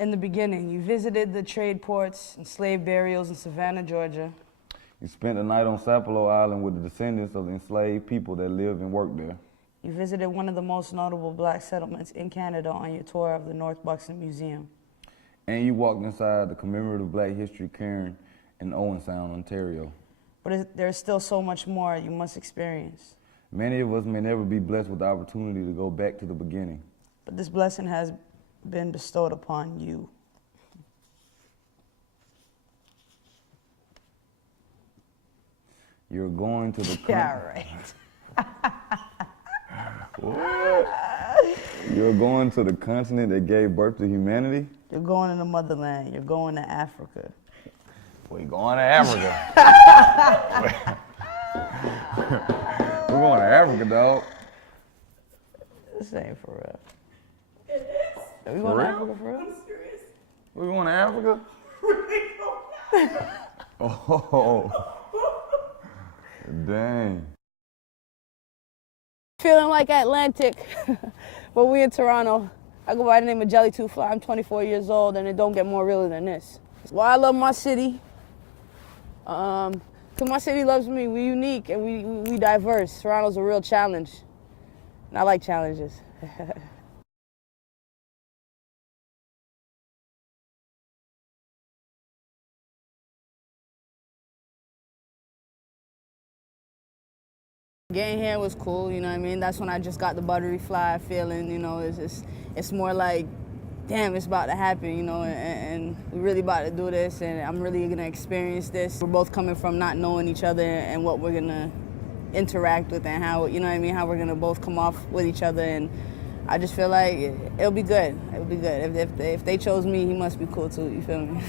In the beginning, you visited the trade ports and slave burials in Savannah, Georgia. You spent the night on Sapelo Island with the descendants of the enslaved people that lived and worked there. You visited one of the most notable black settlements in Canada on your tour of the North Buxton Museum. And you walked inside the commemorative Black History cairn in Owen Sound, Ontario. But there's still so much more you must experience. Many of us may never be blessed with the opportunity to go back to the beginning. But this blessing has been bestowed upon you. You're going to the Yeah, right. What? You're going to the continent that gave birth to humanity? You're going to the motherland. You're going to Africa. We going to Africa. We're going to Africa, dog. This ain't for real. It is. Are we going to Africa for real? I'm serious. We going to Africa? Oh, dang. Feeling like Atlantic, but we in Toronto. I go by the name of Jelly Two Fly. I'm 24 years old, and it don't get more realer than this. Why I love my city? Cause my city loves me. We unique and we diverse. Toronto's a real challenge, and I like challenges. Getting here was cool, you know what I mean? That's when I just got the buttery fly feeling, you know, it's more like, damn, it's about to happen, you know, and we're really about to do this, and I'm really gonna experience this. We're both coming from not knowing each other and what we're gonna interact with and how, you know what I mean, how we're gonna both come off with each other, and I just feel like it'll be good. It'll be good. If they chose me, he must be cool too, you feel me?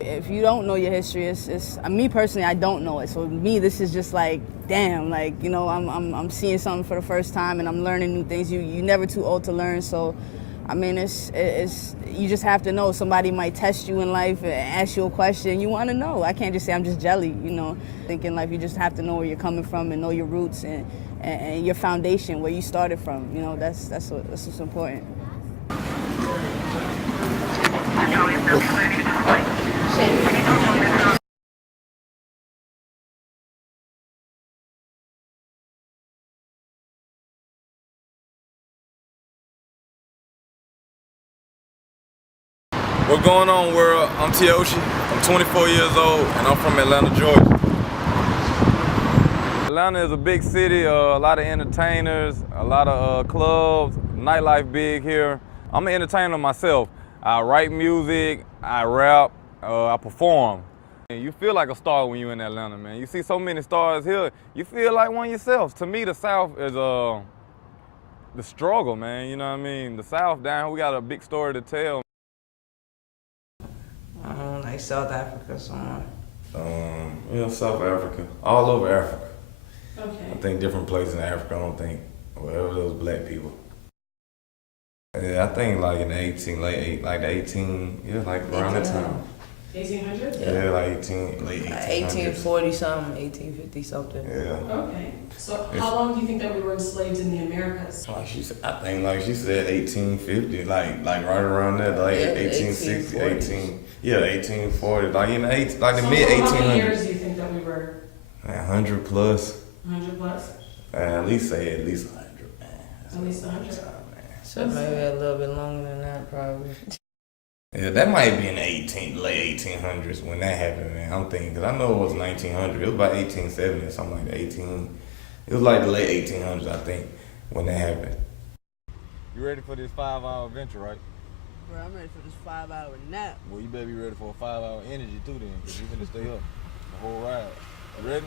If you don't know your history, it's me personally, I don't know it. So me, this is just like, damn, like, you know, I'm seeing something for the first time and I'm learning new things. You're never too old to learn. So, I mean, it's you just have to know. Somebody might test you in life and ask you a question. You want to know. I can't just say I'm just jelly, you know. I think in life you just have to know where you're coming from and know your roots and your foundation, where you started from. You know, that's what's important. What's going on, world? I'm Tioshi. I'm 24 years old, and I'm from Atlanta, Georgia. Atlanta is a big city, a lot of entertainers, a lot of clubs, nightlife big here. I'm an entertainer myself. I write music, I rap, I perform. And you feel like a star when you're in Atlanta, man. You see so many stars here, you feel like one yourself. To me, the South is the struggle, man. You know what I mean? The South down here, we got a big story to tell. Like South Africa somewhere. Yeah, South Africa, all over Africa. Okay. I think different places in Africa. I don't think wherever those black people. Yeah, I think like in the 18, like the 18, yeah, like around that time. 1800? Yeah, like 18, late 1800s. 1840 something, 1850 something. Yeah. Okay. So how long do you think that we were enslaved in the Americas? Like she said, I think like she said 1850, like right around there, like 1860, 1840, like in the mid So how many 1800s. years do you think that we were? 100 plus. 100 plus? At least 100, man. At least 100. So maybe a little bit longer than that, probably. Yeah, that might be in the late 1800s when that happened, man. I'm thinking, because I know it was 1900. It was about 1870 or something like that. It was like the late 1800s, I think, when that happened. You ready for this 5-hour adventure, right? Bro, I'm ready for this 5-hour nap. Well, you better be ready for a 5-hour energy too then, because you're going to stay up the whole ride. You ready?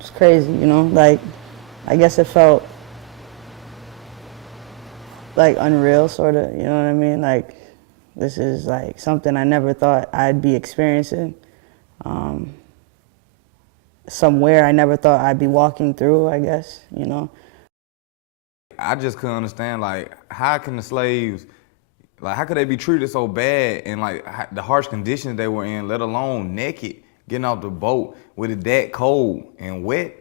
It's crazy, you know, like, I guess it felt like unreal, sort of, you know what I mean? Like, this is like something I never thought I'd be experiencing. somewhere I never thought I'd be walking through, I guess, you know. I just couldn't understand, like, how can the slaves, like, how could they be treated so bad and, like, the harsh conditions they were in, let alone naked, getting off the boat with it that cold and wet,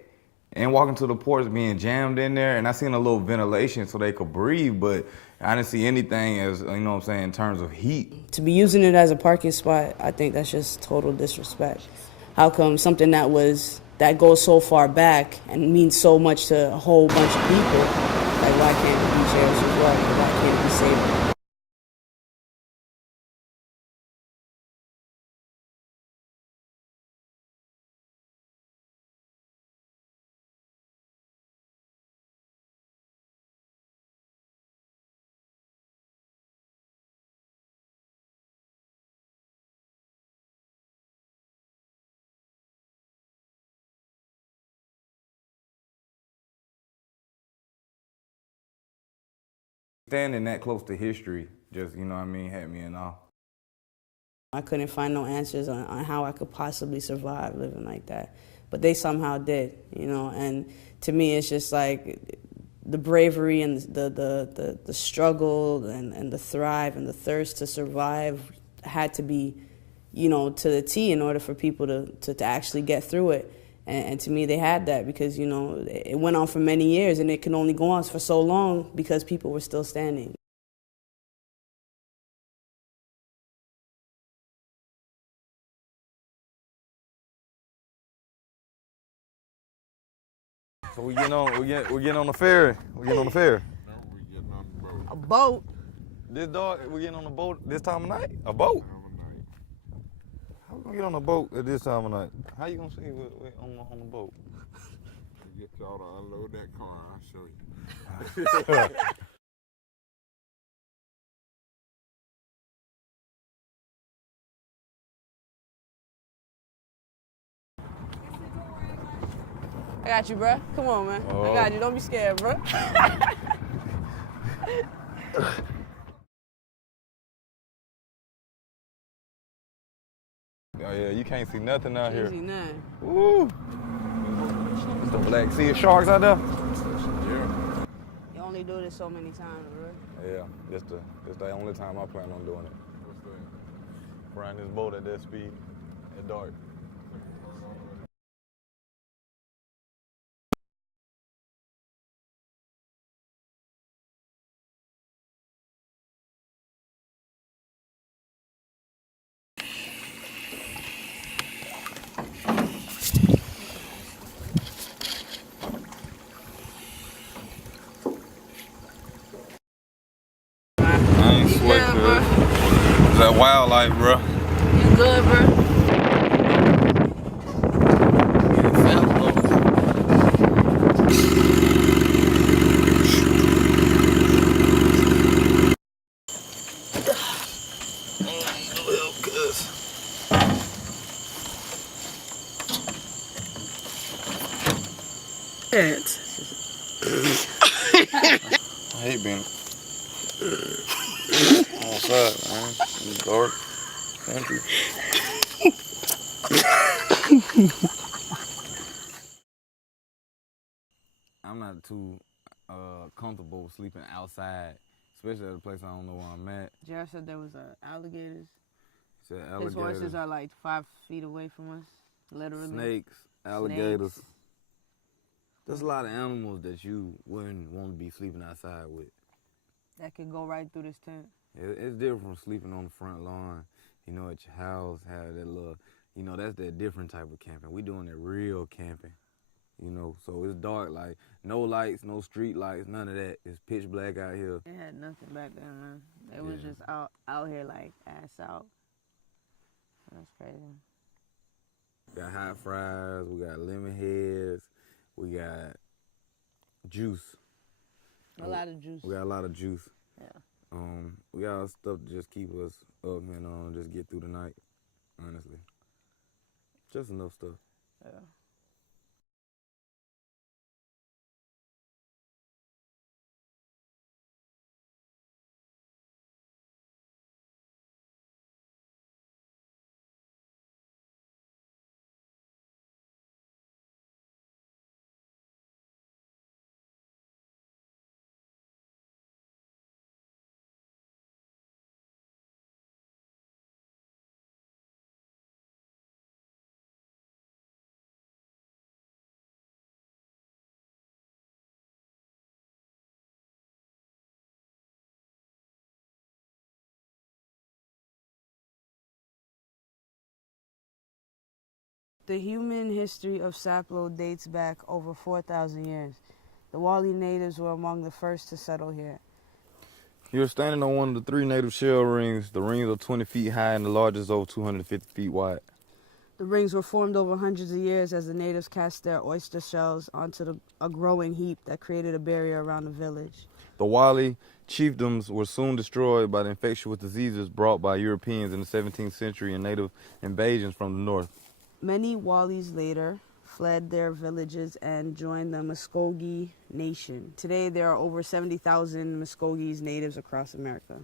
and walking to the ports being jammed in there. And I seen a little ventilation so they could breathe, but I didn't see anything as, you know what I'm saying, in terms of heat. To be using it as a parking spot, I think that's just total disrespect. How come something that goes so far back and means so much to a whole bunch of people, like why can't it be cherished as well? Why can't it be saved? Standing that close to history, just, you know what I mean, had me in awe. I couldn't find no answers on how I could possibly survive living like that. But they somehow did, you know, and to me it's just like the bravery and the struggle and the thrive and the thirst to survive had to be, you know, to the T in order for people to actually get through it. And to me, they had that because, you know, it went on for many years and it can only go on for so long because people were still standing. So we getting on the ferry. We getting on the ferry. No, we getting on the boat. A boat? This dog, we getting on the boat this time of night? A boat? Time of night. How we gonna get on a boat at this time of night? How you gonna see on the boat? To get y'all to unload that car, I'll show you. I got you, bro. Come on, man. Oh. I got you. Don't be scared, bro. Oh yeah, you can't see nothing out here. Easy none. Ooh. It's the Black Sea sharks out there. Yeah. You only do this so many times, bro. Yeah, this the only time I plan on doing it. What's that? Riding this boat at that speed, at dark. I ain't sweat, cuz. It's that wildlife, bro. You good, bro? I hate being outside, man. In the dark country. I'm not too comfortable sleeping outside, especially at a place I don't know where I'm at. Jared said there was alligators. Said His alligators, horses are like 5 feet away from us, literally. snakes, alligators. Snakes. There's a lot of animals that you wouldn't want to be sleeping outside with. That could go right through this tent. It's different from sleeping on the front lawn, you know, at your house, have that little, you know, that's that different type of camping. We doing that real camping, you know, so it's dark, like no lights, no street lights, none of that. It's pitch black out here. They had nothing back there, man. They was just out here like ass out. That's crazy. Got hot fries, we got lemon heads, we got juice. A lot of juice. We got a lot of juice. Yeah. We got stuff to just keep us up and just get through the night, honestly. Just enough stuff. Yeah. The human history of Sapelo dates back over 4,000 years. The Wali natives were among the first to settle here. You're standing on one of the 3 native shell rings. The rings are 20 feet high and the largest over 250 feet wide. The rings were formed over hundreds of years as the natives cast their oyster shells onto a growing heap that created a barrier around the village. The Wali chiefdoms were soon destroyed by the infectious diseases brought by Europeans in the 17th century and native invasions from the north. Many Walis later fled their villages and joined the Muskogee Nation. Today, there are over 70,000 Muskogees natives across America.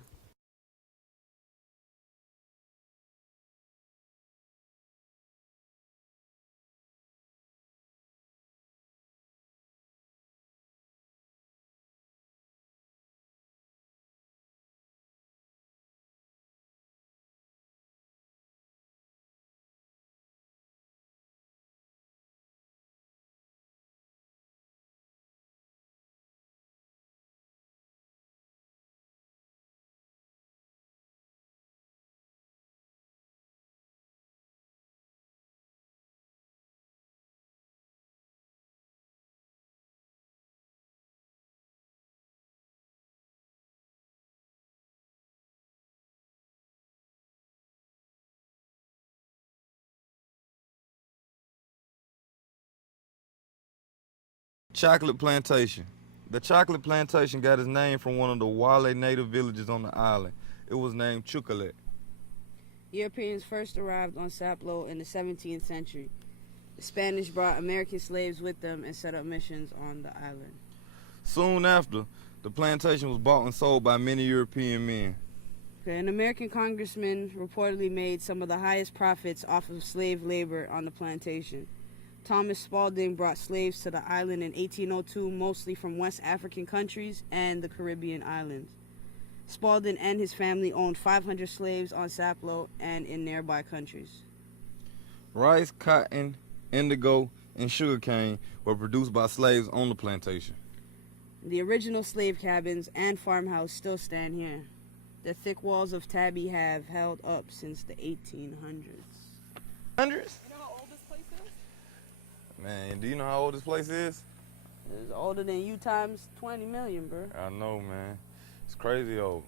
Chocolate plantation. The chocolate plantation got its name from one of the Wale native villages on the island. It was named Chucalet. Europeans first arrived on Sapelo in the 17th century. The Spanish brought American slaves with them and set up missions on the island. Soon after, the plantation was bought and sold by many European men. An American congressman reportedly made some of the highest profits off of slave labor on the plantation. Thomas Spalding brought slaves to the island in 1802, mostly from West African countries and the Caribbean islands. Spalding and his family owned 500 slaves on Sapelo and in nearby countries. Rice, cotton, indigo, and sugarcane were produced by slaves on the plantation. The original slave cabins and farmhouse still stand here. The thick walls of Tabby have held up since the 1800s. Hundreds? You know how old this place is? Man, do you know how old this place is? It's older than you times 20 million, bro. I know, man. It's crazy old.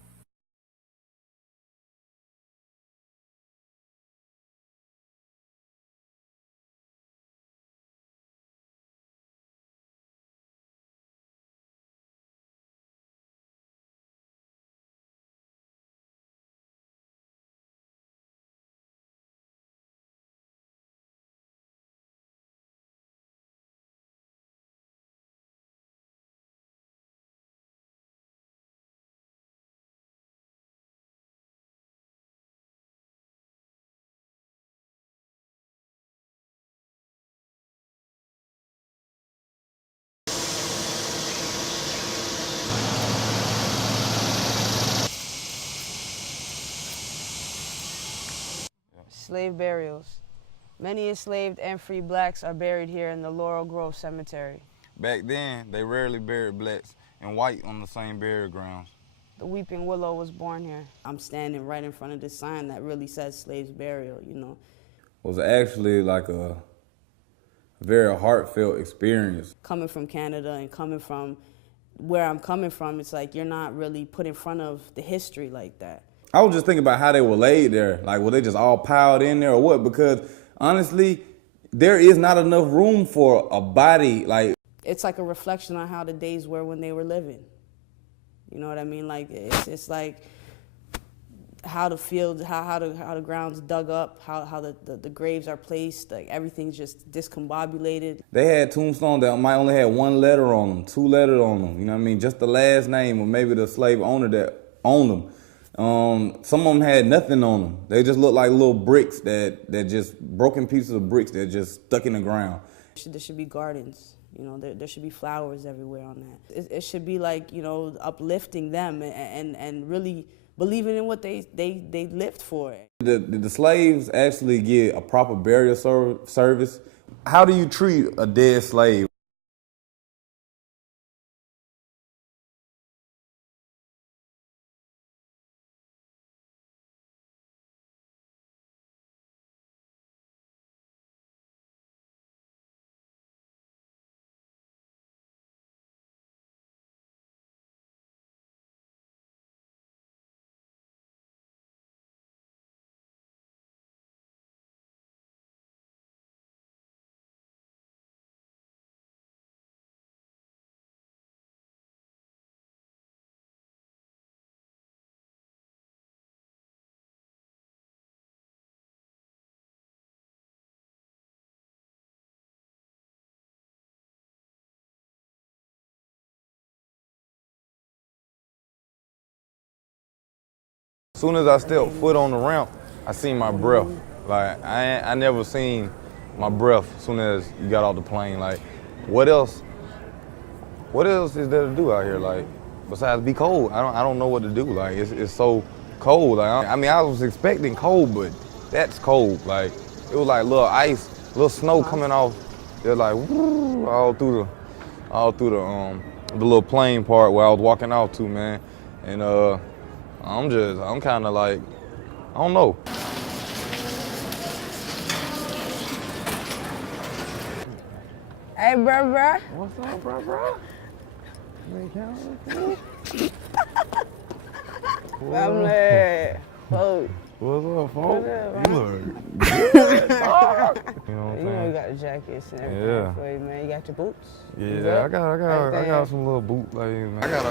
Slave burials. Many enslaved and free blacks are buried here in the Laurel Grove Cemetery. Back then, they rarely buried blacks and white on the same burial grounds. The Weeping Willow was born here. I'm standing right in front of this sign that really says slaves burial, you know. It was actually like a very heartfelt experience. Coming from Canada and coming from where I'm coming from, it's like you're not really put in front of the history like that. I was just thinking about how they were laid there. Like, were they just all piled in there or what? Because honestly, there is not enough room for a body. Like, It's like a reflection on how the days were when they were living. You know what I mean? Like, it's like how the fields, how the ground's dug up, how the graves are placed. Like, everything's just discombobulated. they had tombstones that might only have 1 letter on them, 2 letters on them. You know what I mean? Just the last name or maybe the slave owner that owned them. Some of them had nothing on them. They just looked like little bricks that just broken pieces of bricks that just stuck in the ground. There should be gardens, you know, there should be flowers everywhere on that. It should be like, you know, uplifting them and really believing in what they lived for. The slaves actually get a proper burial service. How do you treat a dead slave? soon as I stepped foot on the ramp, I seen my breath. Like, I never seen my breath as soon as you got off the plane. Like, what else is there to do out here? Like, besides be cold? I don't know what to do. Like, it's so cold. Like, I mean, I was expecting cold, but that's cold. Like, it was like little ice, little snow coming off. They're like woo, all through the little plane part where I was walking off to, man. And I'm kind of like, I don't know. Hey, bruh. What's up, bro? Family. Oh, What's up, folks? What's up, You look good, dog. You know what I'm you know you saying? got the jackets and everything Yeah. for you, man. You got your boots? You Yeah, good? I got Everything? some little boot like man. I got a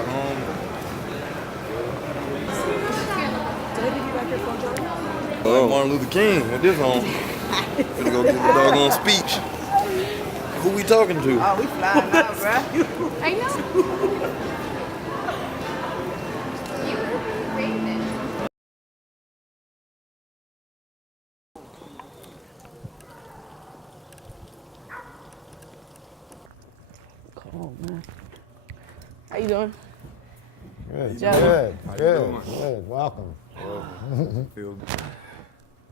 Martin Luther King with this on. Finna go give a doggone speech. Who we talking to? Oh, we flying now, bruh. I know. You were great. Cold, man. How you doing? Good, Joe. good, How you good, doing? good. Welcome. Feel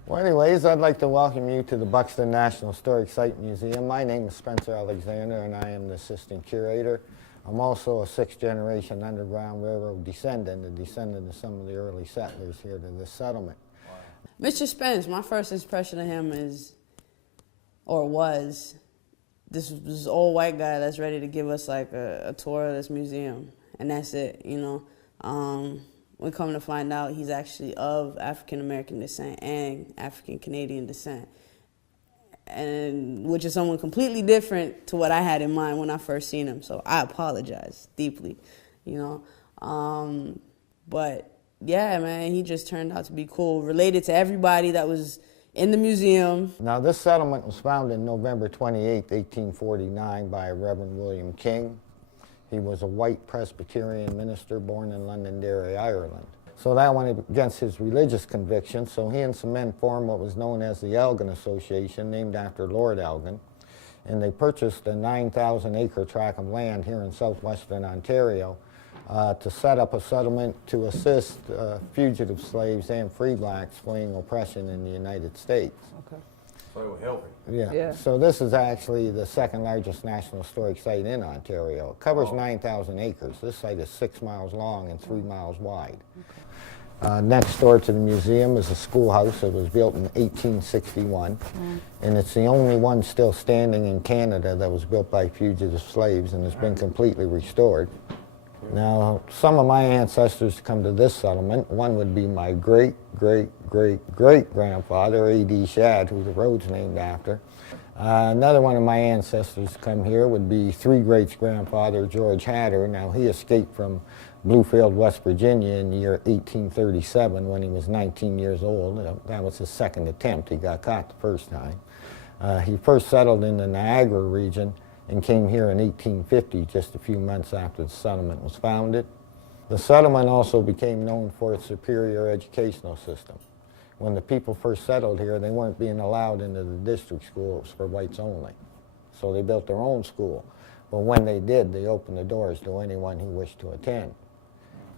Well, anyways, I'd like to welcome you to the Buxton National Historic Site Museum. My name is Spencer Alexander, and I am the assistant curator. I'm also a sixth-generation Underground Railroad descendant, a descendant of some of the early settlers here to this settlement. Mr. Spence, my first impression of him was this old white guy that's ready to give us like a tour of this museum, and that's it, you know. We come to find out he's actually of African American descent and African Canadian descent, and which is someone completely different to what I had in mind when I first seen him. So I apologize deeply, you know. But yeah, man, he just turned out to be cool, related to everybody that was in the museum. Now, this settlement was founded November 28, 1849 by Reverend William King. He was a white Presbyterian minister born in Londonderry, Ireland. So that went against his religious convictions, so he and some men formed what was known as the Elgin Association, named after Lord Elgin. And they purchased a 9,000-acre tract of land here in southwestern Ontario to set up a settlement to assist fugitive slaves and free blacks fleeing oppression in the United States. Okay. So it was healthy. Yeah. So this is actually the second largest National Historic Site in Ontario. It covers 9,000 acres. This site is 6 miles long and 3 miles wide. Next door to the museum is a schoolhouse that was built in 1861, and it's the only one still standing in Canada that was built by fugitive slaves and has been completely restored. Now, some of my ancestors come to this settlement. One would be my great-great-great-great-grandfather, A.D. Shadd, who the road's named after. Another one of my ancestors come here would be three-greats-grandfather, George Hatter. Now, he escaped from Bluefield, West Virginia in the year 1837 when he was 19 years old. That was his second attempt. He got caught the first time. He first settled in the Niagara region and came here in 1850, just a few months after the settlement was founded. The settlement also became known for its superior educational system. When the people first settled here, they weren't being allowed into the district school. It was for whites only. So they built their own school. But when they did, they opened the doors to anyone who wished to attend,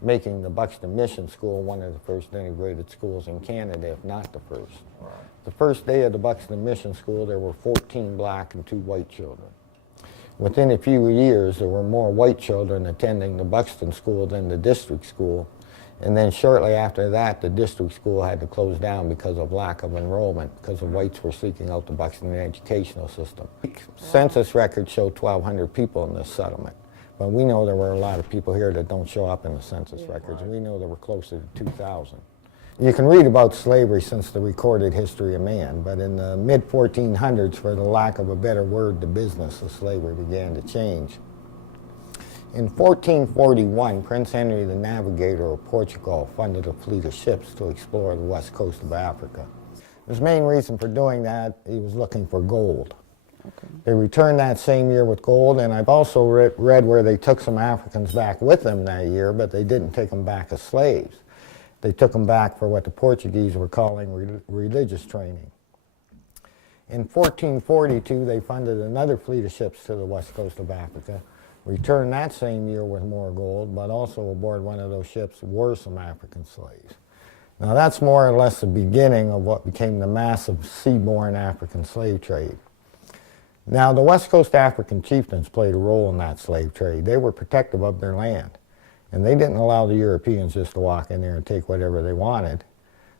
making the Buxton Mission School one of the first integrated schools in Canada, if not the first. The first day of the Buxton Mission School, there were 14 black and 2 white children. Within a few years, there were more white children attending the Buxton School than the district school. And then shortly after that, the district school had to close down because of lack of enrollment, because the whites were seeking out the Buxton educational system. Census records show 1,200 people in this settlement. But we know there were a lot of people here that don't show up in the census records. We know there were closer to 2,000. You can read about slavery since the recorded history of man, but in the mid-1400s, for the lack of a better word, the business of slavery began to change. In 1441, Prince Henry the Navigator of Portugal funded a fleet of ships to explore the west coast of Africa. His main reason for doing that, he was looking for gold. Okay. They returned that same year with gold, and I've also read where they took some Africans back with them that year, but they didn't take them back as slaves. they took them back for what the Portuguese were calling religious training. In 1442, they funded another fleet of ships to the west coast of Africa, returned that same year with more gold, but also aboard one of those ships were some African slaves. Now that's more or less the beginning of what became the massive seaborne African slave trade. Now the west coast African chieftains played a role in that slave trade. They were protective of their land, and they didn't allow the Europeans just to walk in there and take whatever they wanted.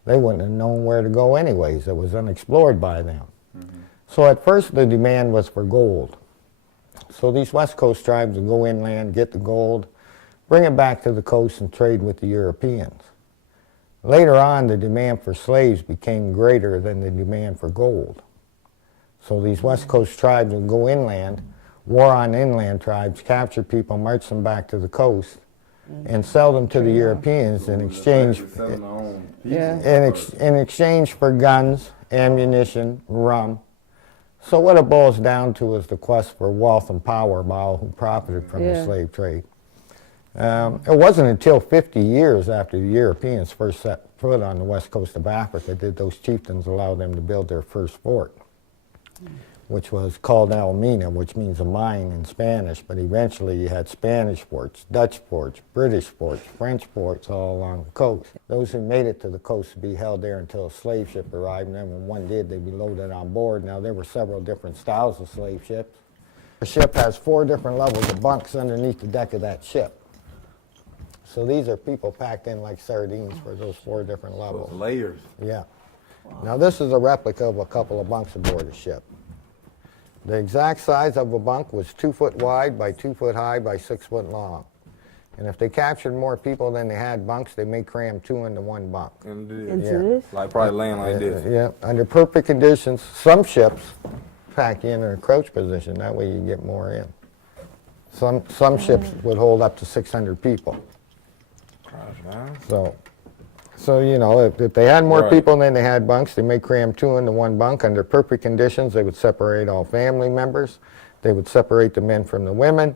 They wouldn't have known where to go anyways. It was unexplored by them. So at first the demand was for gold. So these west coast tribes would go inland, get the gold, bring it back to the coast and trade with the Europeans. Later on, the demand for slaves became greater than the demand for gold. So these west coast tribes would go inland, war on inland tribes, capture people, march them back to the coast, and sell them to the Europeans in exchange, in exchange for guns, ammunition, rum. So what it boils down to is the quest for wealth and power by all who profited from the slave trade. It wasn't until 50 years after the Europeans first set foot on the west coast of Africa did those chieftains allow them to build their first fort, which was called El Mina, which means a mine in Spanish, but eventually you had Spanish forts, Dutch forts, British forts, French forts all along the coast. Those who made it to the coast would be held there until a slave ship arrived, and then when one did, they'd be loaded on board. Now there were several different styles of slave ships. The ship has 4 different levels of bunks underneath the deck of that ship. So these are people packed in like sardines for those 4 different levels. Layers. Yeah. Now this is a replica of a couple of bunks aboard the ship. The exact size of a bunk was 2 foot wide by 2 foot high by 6 foot long. And if they captured more people than they had bunks, they may cram 2 into 1 bunk. Into this? Like probably laying like this. Yeah, under perfect conditions, some ships pack you in a crouch position. That way you get more in. Some ships would hold up to 600 people. So you know, if they had more people than they had bunks, they may cram 2 into 1 bunk. Under perfect conditions, they would separate all family members. They would separate the men from the women.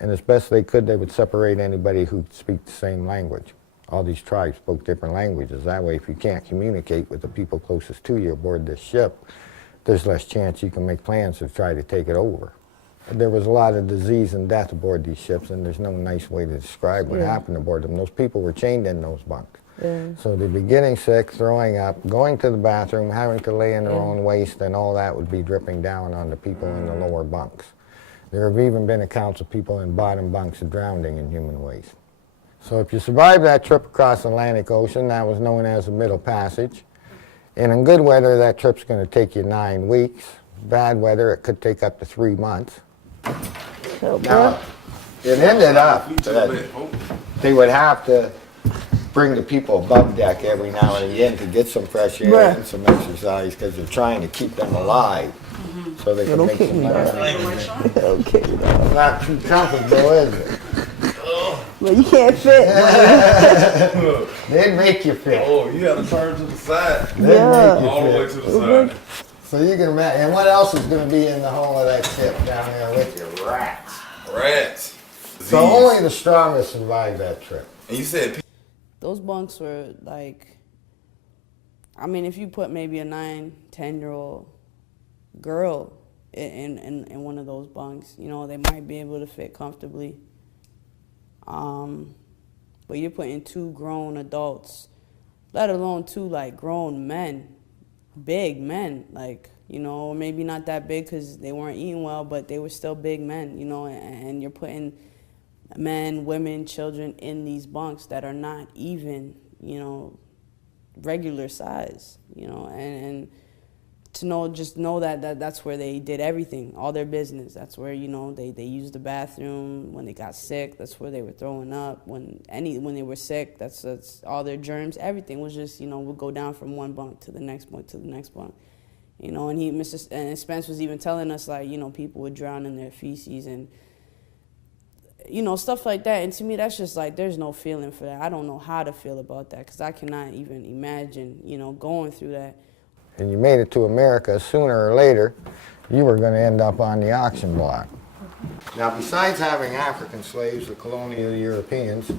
And as best they could, they would separate anybody who speak the same language. All these tribes spoke different languages. That way, if you can't communicate with the people closest to you aboard this ship, there's less chance you can make plans to try to take it over. There was a lot of disease and death aboard these ships, and there's no nice way to describe what happened aboard them. Those people were chained in those bunks. So they'd be getting sick, throwing up, going to the bathroom, having to lay in their own waste, and all that would be dripping down on the people in the lower bunks. There have even been accounts of people in bottom bunks drowning in human waste. So if you survived that trip across the Atlantic Ocean, that was known as the Middle Passage. And in good weather, that trip's going to take you 9 weeks. Bad weather, it could take up to 3 months. Now, it ended up that they would have to bring the people above deck every now and again to get some fresh air and some exercise because they're trying to keep them alive so they can make some money. Okay. Not too comfortable, is it? Well, you can't fit. They'd make you fit. Oh, you got to turn to the side. They'd make you All the way fit. to the side. So you can imagine. And what else is going to be in the hull of that ship down there with you? Rats. Rats. So only the strongest survived that trip. And you said Those bunks were like, I mean, if you put maybe a 9, 10-year-old girl in one of those bunks, you know, they might be able to fit comfortably. But you're putting 2 grown adults, let alone 2 like grown men, big men, like, you know, maybe not that big because they weren't eating well, but they were still big men, you know, and you're putting men, women, children in these bunks that are not even, you know, regular size, you know, and to know, just know that that's where they did everything, all their business. That's where, you know, they used the bathroom when they got sick. That's where they were throwing up when they were sick. That's all their germs. Everything was just, you know, would go down from one bunk to the next bunk to the next bunk, you know. And Spence was even telling us, like, you know, people would drown in their feces and, you know, stuff like that. And to me, that's just like, there's no feeling for that. I don't know how to feel about that because I cannot even imagine, you know, going through that. And you made it to America, sooner or later, you were going to end up on the auction block. Now, besides having African slaves, the colony of the Europeans,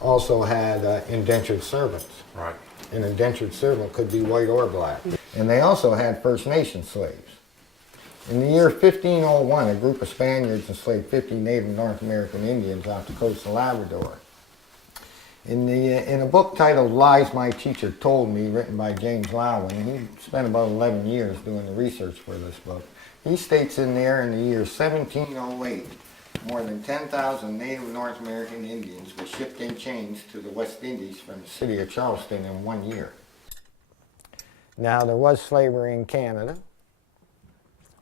also had indentured servants. Right. An indentured servant could be white or black. And they also had First Nation slaves. In the year 1501, a group of Spaniards enslaved 50 native North American Indians off the coast of Labrador. In a book titled Lies My Teacher Told Me, written by James Lowen, he spent about 11 years doing the research for this book. He states in there in the year 1708, more than 10,000 native North American Indians were shipped in chains to the West Indies from the city of Charleston in 1 year. Now, there was slavery in Canada.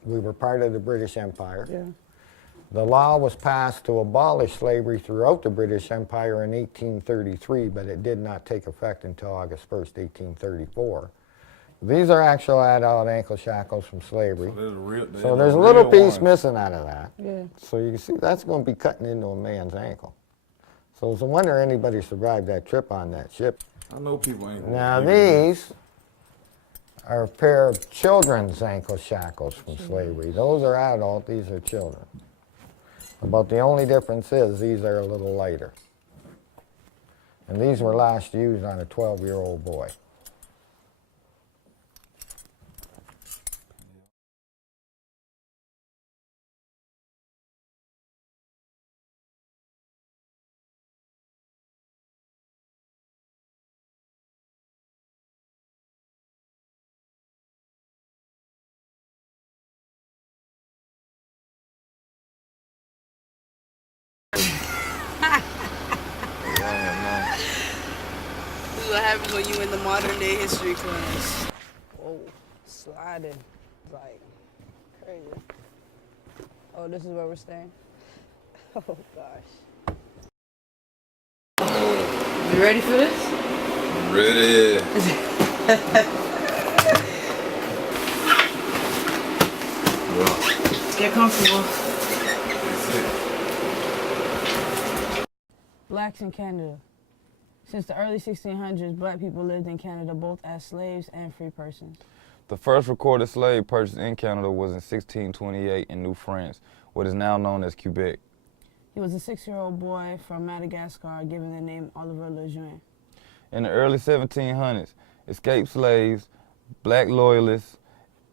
We were part of the British Empire. Yeah. The law was passed to abolish slavery throughout the British Empire in 1833, but it did not take effect until August 1st, 1834. These are actual adult ankle shackles from slavery. So there's a little piece missing out of that. Yeah. So you can see that's going to be cutting into a man's ankle. So it's a wonder anybody survived that trip on that ship. I know people ain't. Now these are a pair of children's ankle shackles from slavery. Those are adult, these are children. About the only difference is these are a little lighter. And these were last used on a 12-year-old boy. This is what happens when you in the modern day history class. Whoa, sliding. Like, crazy. Oh, this is where we're staying? Oh, gosh. You ready for this? Ready. Get comfortable. Blacks in Canada. Since the early 1600s, black people lived in Canada both as slaves and free persons. The first recorded slave purchase in Canada was in 1628 in New France, what is now known as Quebec. He was a 6-year-old boy from Madagascar given the name Oliver Lejeune. In the early 1700s, escaped slaves, black loyalists,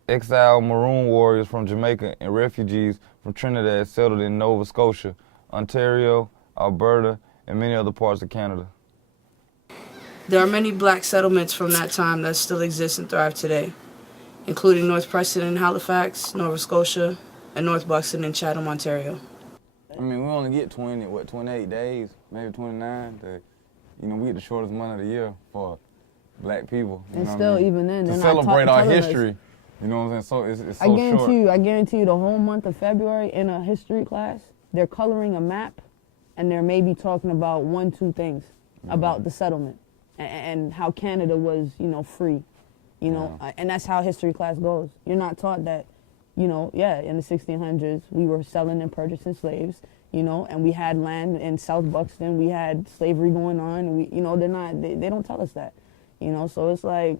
exiled maroon warriors from Jamaica, and refugees from Trinidad settled in Nova Scotia, Ontario, Alberta, and many other parts of Canada. There are many black settlements from that time that still exist and thrive today, including North Preston and Halifax, Nova Scotia, and North Buxton and Chatham, Ontario. I mean, we only get 28 days, maybe 29. We get the shortest month of the year for black people. And still, even then, they're to not celebrate our telling us. history. You know what I'm saying? So it's so short. I guarantee you the whole month of February in a history class, they're coloring a map and they're maybe talking about 1-2 things about the settlement and how Canada was, free, and that's how history class goes. You're not taught that, in the 1600s, we were selling and purchasing slaves, and we had land in South Buxton, we had slavery going on, and they don't tell us that, so it's like,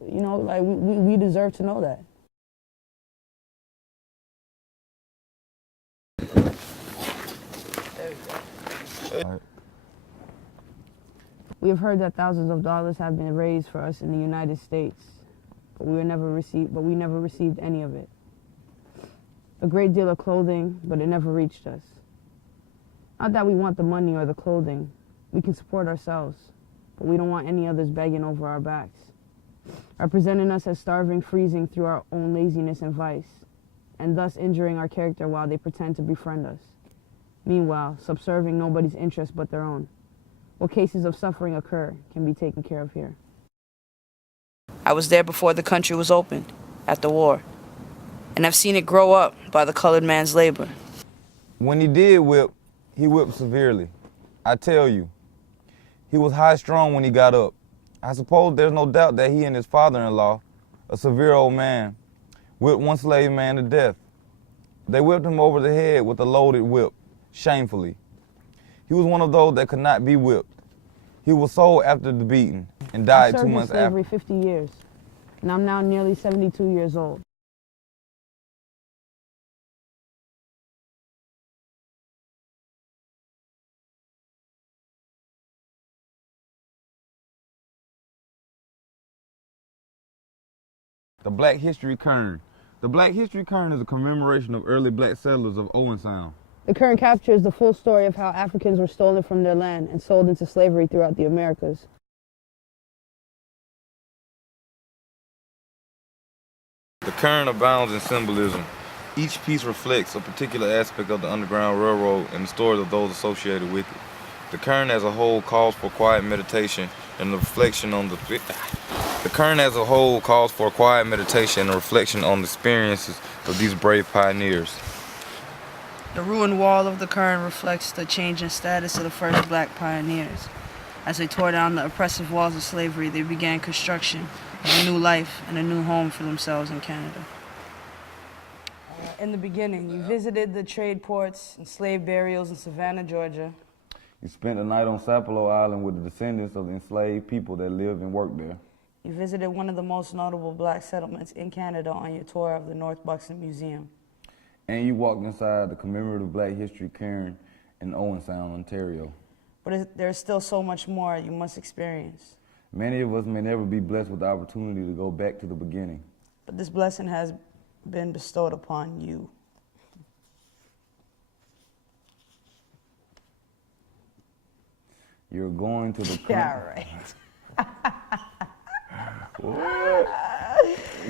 we deserve to know that. We have heard that thousands of dollars have been raised for us in the United States, but we never received any of it. A great deal of clothing, but it never reached us. Not that we want the money or the clothing. We can support ourselves, but we don't want any others begging over our backs, representing us as starving, freezing through our own laziness and vice, and thus injuring our character while they pretend to befriend us. Meanwhile, subserving nobody's interest but their own. What cases of suffering occur can be taken care of here. I was there before the country was opened, at the war, and I've seen it grow up by the colored man's labor. When he did whip, he whipped severely. I tell you, he was high-strung when he got up. I suppose there's no doubt that he and his father-in-law, a severe old man, whipped one slave man to death. They whipped him over the head with a loaded whip, shamefully. He was one of those that could not be whipped. He was sold after the beating and died 2 months after. I served in slavery 50 years, and I'm now nearly 72 years old. The Black History Cairn. The Black History Cairn is a commemoration of early black settlers of Owen Sound. The cairn captures the full story of how Africans were stolen from their land and sold into slavery throughout the Americas. The cairn abounds in symbolism. Each piece reflects a particular aspect of the Underground Railroad and the stories of those associated with it. The cairn as a whole calls for quiet meditation and a reflection on the experiences of these brave pioneers. The ruined wall of the cairn reflects the change in status of the first black pioneers. As they tore down the oppressive walls of slavery, they began construction of a new life and a new home for themselves in Canada. In the beginning, you visited the trade ports and slave burials in Savannah, Georgia. You spent the night on Sapelo Island with the descendants of the enslaved people that lived and worked there. You visited one of the most notable black settlements in Canada on your tour of the North Buxton Museum. And you walked inside the commemorative Black History Cairn in Owen Sound, Ontario. But there's still so much more you must experience. Many of us may never be blessed with the opportunity to go back to the beginning. But this blessing has been bestowed upon you. You're going to the Yeah, right. What?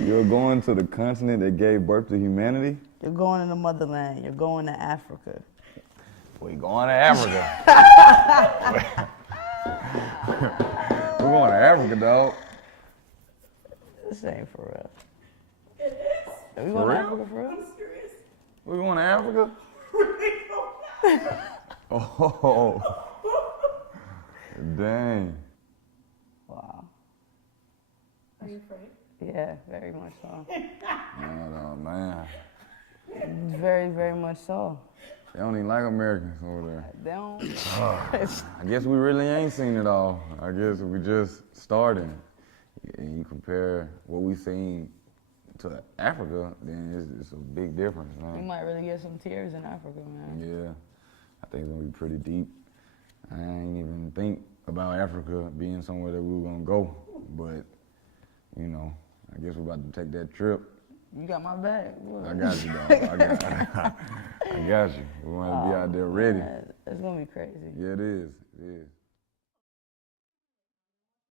You're going to the continent that gave birth to humanity? You're going to the motherland. You're going to Africa. We going to Africa. We're going to Africa, dog. This ain't for real. It is. Are we For going to real? Africa for real? I'm serious. We going to Africa? Oh, dang. Wow. Are you afraid? Yeah, very much so. Man. Very, very much so. They don't even like Americans over there. They don't. I guess we really ain't seen it all. I guess we just starting. And you compare what we seen to Africa, then it's a big difference, We man. might really get some tears in Africa, man. Yeah, I think it's gonna be pretty deep. I ain't even think about Africa being somewhere that we were gonna go, but you know, I guess we're about to take that trip. You got my back. Look. I got you, dog. I got you. We want to be out there ready. Man, it's gonna be crazy. Yeah, it is. It is.